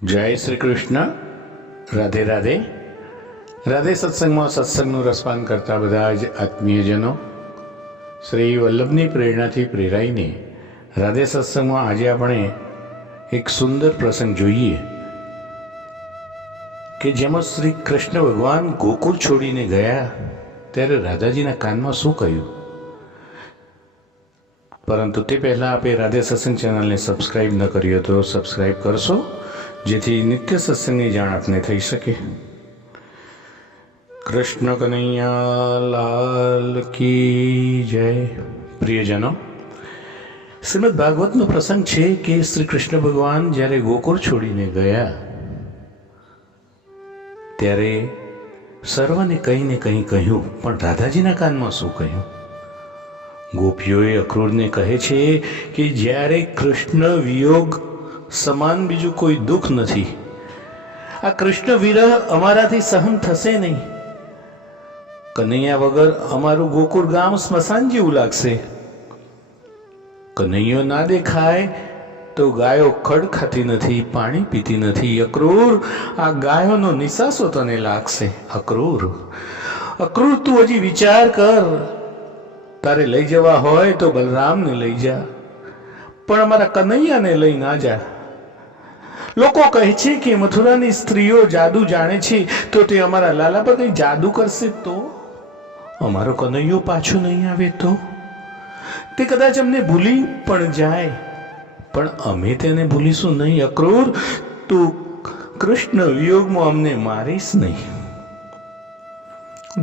જય શ્રી કૃષ્ણ. રાધે રાધે. રાધે સત્સંગમાં સત્સંગનું રસપાન કરતા બધા જ આત્મીયજનો શ્રી વલ્લભની પ્રેરણાથી પ્રેરાઈને રાધે સત્સંગમાં આજે આપણે એક સુંદર પ્રસંગ જોઈએ કે જેમાં શ્રી કૃષ્ણ ભગવાન ગોકુળ છોડીને ગયા ત્યારે રાધાજીના કાનમાં શું કહ્યું. પરંતુ તે પહેલાં આપણે રાધે સત્સંગ ચેનલને સબસ્ક્રાઈબ ન કરી હોય તો સબસ્ક્રાઈબ કરશો, જેથી નિત્ય સત્સંગની જાણ આપને થઈ શકે. કૃષ્ણ કનૈયા લાલ કી જય. પ્રિયજનો, શ્રીમદ ભાગવતનો પ્રસંગ છે કે શ્રી કૃષ્ણ ભગવાન જ્યારે ગોકુળ છોડીને ગયા ત્યારે સર્વને કંઈ ને કંઈ કહ્યું, પણ રાધાજીના કાનમાં શું કહ્યું? ગોપીઓએ અક્રૂરને કહે છે કે જ્યારે કૃષ્ણ વિયોગ સમાન બીજું કોઈ દુઃખ નથી. આ કૃષ્ણ વિરહ અમારાથી સહન થશે નહીં. કનૈયા વગર અમારું ગોકુળ ગામ સ્મશાન જેવું લાગશે. કનૈયો ના દેખાય તો ગાયો ખડ ખાતી નથી, પાણી પીતી નથી. અક્રૂર, આ ગાયોનો નિસાસો તને લાગશે. અક્રૂર, અક્રૂર, તું હજી વિચાર કર. તારે લઈ જવા હોય તો બલરામને લઈ જા, પણ અમારા કનૈયાને લઈ ના જા. લોકો કહે છે કે મથુરાની સ્ત્રીઓ જાદુ જાણે છે, તો તે અમારા લાલા પર કઈ જાદુ કરશે તો? અમારો કનૈયો પાછો નહીં આવે તો? તે કદાચ અમને ભૂલી પણ જાય, પણ અમે તેને ભૂલીશું નહીં. અક્રૂર, તું કૃષ્ણ વિયોગમાં અમને મારીશ નહીં.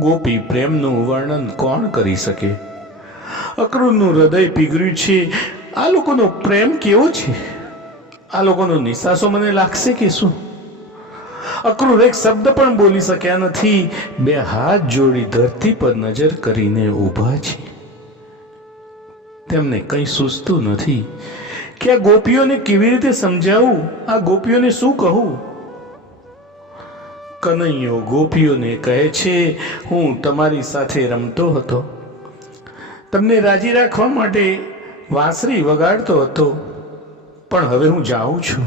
ગોપી પ્રેમનું વર્ણન કોણ કરી શકે? અક્રૂરનું હૃદય પીગળ્યું છે. આ લોકોનો પ્રેમ કેવો છે? આ લોકોનો નિસાસો મને લાગશે કે શું? અક્રૂર એક શબ્દ પણ બોલી શક્યા નથી. બે હાથ જોડી ધરતી પર નજર કરીને ઊભા છે. તેમને કંઈ સૂઝતું નથી કે આ ગોપીઓને કેવી રીતે સમજાવું, આ ગોપીઓને શું કહું. કનૈયો ગોપીઓને કહે છે, હું તમારી સાથે રમતો હતો, તમને રાજી રાખવા માટે વાંસળી વગાડતો હતો, પણ હવે હું જાઉં છું.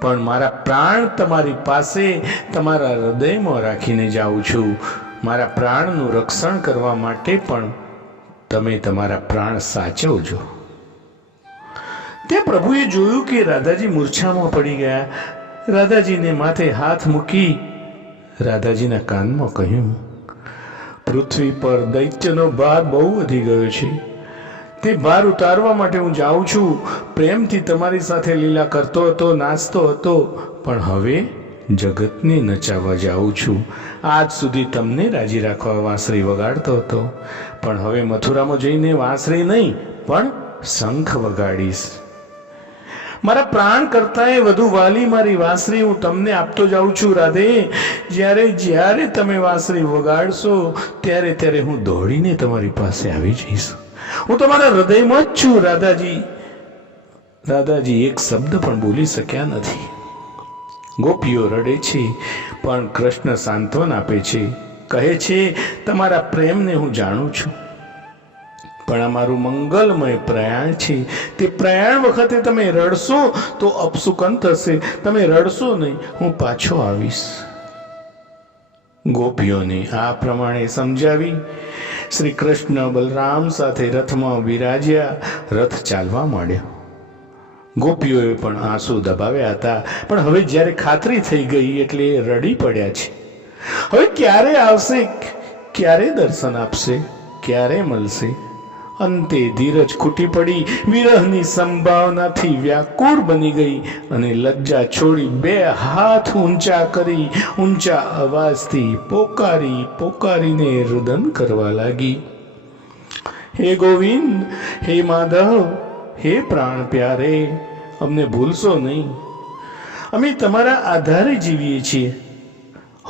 પણ મારા પ્રાણ તમારી પાસે, તમારા હૃદયમાં રાખીને જાઉં છું. મારા પ્રાણનું રક્ષણ કરવા માટે પણ તમે તમારા પ્રાણ સાચવજો. તે પ્રભુએ જોયું કે રાધાજી મૂર્છામાં પડી ગયા. રાધાજીને માથે હાથ મૂકી રાધાજીના કાનમાં કહ્યું, પૃથ્વી પર દૈત્યનો ભાર બહુ વધી ગયો છે. તે ભાર ઉતારવા માટે હું જાઉં છું. પ્રેમથી તમારી સાથે લીલા કરતો હતો, નાચતો હતો, પણ હવે જગતને નચાવવા જાઉં છું. આજ સુધી તમને રાજી રાખવા વાંસળી વગાડતો હતો, પણ હવે મથુરામાં જઈને વાંસળી નહીં પણ શંખ વગાડીશ. મારા પ્રાણ કરતાંય વધુ વાલી મારી વાંસળી હું તમને આપતો જાઉં છું. રાધે, જ્યારે જ્યારે તમે વાંસળી વગાડશો ત્યારે ત્યારે હું દોડીને તમારી પાસે આવી જઈશ. હું તમારા હૃદયમાં જ છું. રાધાજી એક શબ્દ પણ બોલી શક્યા નથી. ગોપીઓ રડે છે, પણ કૃષ્ણ સાંત્વન આપે છે. કહે છે, તમારા પ્રેમને હું જાણું છું, પણ આ મારું મંગલમય પ્રયાણ છે. તે પ્રયાણ વખતે તમે રડશો તો અપશુકન થશે. તમે રડશો નહીં, હું પાછો આવીશ. ગોપીઓને આ પ્રમાણે સમજાવી શ્રી કૃષ્ણ બલરામ સાથે રથમાં બિરાજ્યા. રથ ચાલવા માંડ્યો. ગોપીઓએ પણ આંસુ દબાવ્યા હતા, પણ હવે જ્યારે ખાતરી થઈ ગઈ એટલે રડી પડ્યા છે. હવે ક્યારે આવશે, ક્યારે દર્શન આપશે, ક્યારે મળશે? અંતે ધીરજ ખૂટી પડી. વિરહની સંભાવનાથી વ્યાકુળ બની ગઈ અને લજ્જા છોડી બે હાથ ઊંચા કરી ઊંચા અવાજથી પોકારી પોકારીને રુદન કરવા લાગી. હે ગોવિંદ, હે માધવ, હે પ્રાણ પ્યારે, અમને ભૂલશો નહીં. અમે તમારા આધારે જીવીએ છીએ.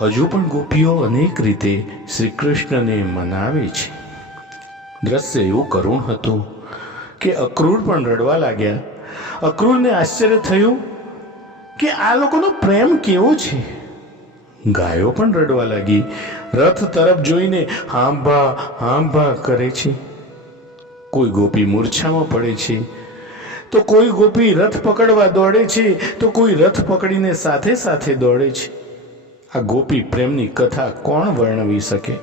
હજુ પણ ગોપીઓ અનેક રીતે શ્રી કૃષ્ણને મનાવે છે. દ્રશ્ય એવું કરુણ હતું કે અક્રૂર પણ રડવા લાગ્યા. અક્રૂરને આશ્ચર્ય થયું કે આ લોકોનો પ્રેમ કેવો છે. ગાયો પણ રડવા લાગી. રથ તરફ જોઈને હાંભા હાંભા કરે છે. કોઈ ગોપી મૂર્છામાં પડે છે, તો કોઈ ગોપી રથ પકડવા દોડે છે, તો કોઈ રથ પકડીને સાથે સાથે દોડે છે. આ ગોપી પ્રેમની કથા કોણ વર્ણવી શકે?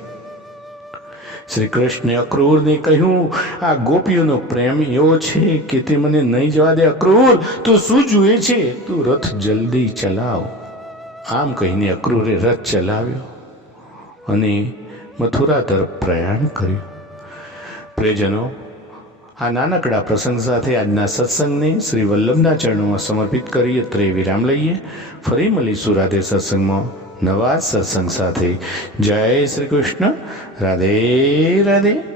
શ્રી કૃષ્ણે અક્રૂરને કહ્યું, આ ગોપીઓનો પ્રેમ એવો છે કે તે મને નહીં જવા દે. અક્રૂર, તું શું જુએ છે? તું રથ જલ્દી ચલાવ. આમ કહીને અક્રૂરે રથ ચલાવ્યો અને મથુરા તરફ પ્રયાણ કર્યું. પ્રિયજનો, આ નાનકડા પ્રસંગ સાથે આજના સત્સંગને શ્રી વલ્લભના ચરણોમાં સમર્પિત કરી અત્રે વિરામ લઈએ. ફરી મળીશું રાધે સત્સંગમાં નવા સત્સંગ સાથે. જય શ્રી કૃષ્ણ. રાધે રાધે.